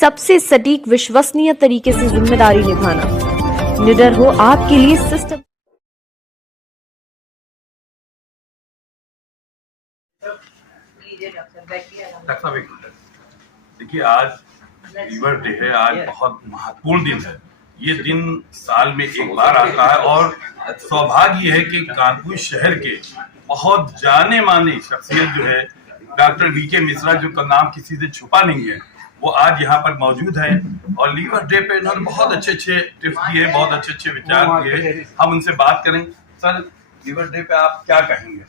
सबसे सटीक विश्वसनीय तरीके से जिम्मेदारी निभाना। निडर हो आपके लिए सिस्टम। देखिए, आज लीवर डे है। आज बहुत महत्वपूर्ण दिन है। ये दिन साल में एक बार आता है और सौभाग्य है कि कानपुर शहर के बहुत जाने माने शख्सियत जो है डॉक्टर वीके मिश्रा, जो का नाम किसी से छुपा नहीं है, वो आज यहाँ पर मौजूद है। और लीवर डे पे इन्होंने बहुत अच्छे अच्छे टिप्स दिए, बहुत अच्छे अच्छे विचार दिए। हम उनसे बात करें। सर, लीवर डे पे आप क्या कहेंगे?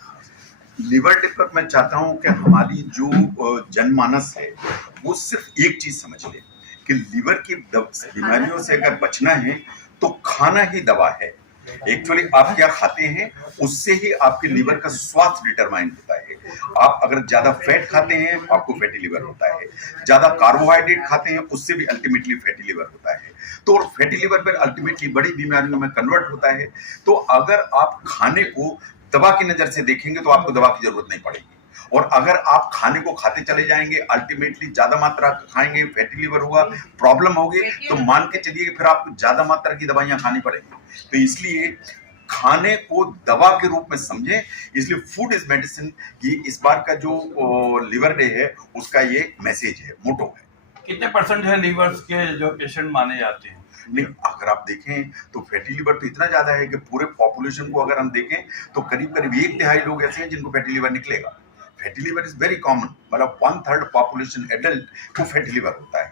लीवर डे पर मैं चाहता हूं कि हमारी जो जनमानस है वो सिर्फ एक चीज समझ ले कि लीवर की बीमारियों से अगर बचना है तो खाना ही दवा है। एक्चुअली आप क्या खाते हैं उससे ही आपके लीवर का स्वास्थ्य डिटरमाइन होता है। आप अगर ज्यादा फैट खाते हैं आपको फैटी लीवर होता है, ज्यादा कार्बोहाइड्रेट खाते हैं उससे भी अल्टीमेटली फैटी लीवर होता है। तो फैटी लीवर पर अल्टीमेटली बड़ी बीमारियों में कन्वर्ट होता है। तो अगर आप खाने को दवा की नजर से देखेंगे तो आपको दवा की जरूरत नहीं पड़ेगी, और अगर आप खाने को खाते चले जाएंगे अल्टीमेटली ज्यादा मात्रा खाएंगे फैटी लीवर हुआ, प्रॉब्लम होगी, तो मान के चलिए फिर आपको ज्यादा मात्रा की दवाइयां खानी पड़ेगी। तो इसलिए खाने को दवा के रूप में समझें। इसलिए फूड इज मेडिसिन, ये इस बार का जो लीवर डे है उसका ये मैसेज है, मोटो है। कितने परसेंट है लीवर के जो पेशेंट माने जाते हैं? नहीं, अगर आप देखें तो फैटी लीवर तो इतना ज्यादा है कि पूरे पॉपुलेशन को अगर हम देखें तो करीब करीब 1/3 लोग ऐसे हैं जिनको फैटी लीवर निकलेगा। Fatty liver is very common, मतलब 1/3 पॉपुलेशन एडल्ट को फैटी लीवर होता है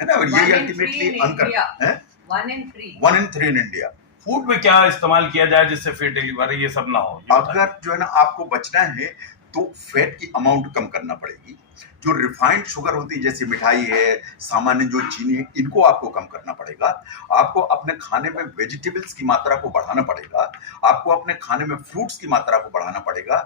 ना। और ये अल्टीमेटली अंतर है 1 in 3 इन इंडिया। फूड में क्या इस्तेमाल किया जाए जिससे फैटी लीवर ये सब ना हो? अगर जो है ना आपको बचना है तो फैट की अमाउंट कम करना पड़ेगी। जो रिफाइंड शुगर होती है जैसे मिठाई है, सामान्य जो चीनी है, इनको आपको कम करना पड़ेगा। आपको अपने खाने में वेजिटेबल्स की मात्रा को बढ़ाना पड़ेगा। आपको अपने खाने में फ्रूट्स की मात्रा को बढ़ाना पड़ेगा।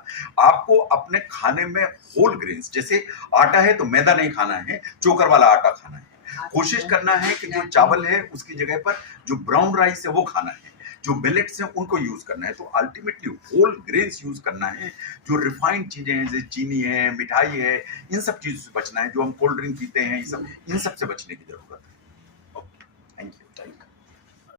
आपको अपने खाने में होल ग्रेन्स, जैसे आटा है तो मैदा नहीं खाना है, चोकर वाला आटा खाना है। कोशिश करना है कि जो चावल है उसकी जगह पर जो ब्राउन राइस है वो खाना है, जो मिलेट्स हैं उनको यूज करना है। तो अल्टीमेटली होल ग्रेन्स यूज करना है। जो रिफाइंड चीजें हैं जैसे चीनी है, मिठाई है, इन सब चीजों से बचना है। जो हम कोल्ड ड्रिंक पीते हैं, इन सब से बचने की जरूरत है।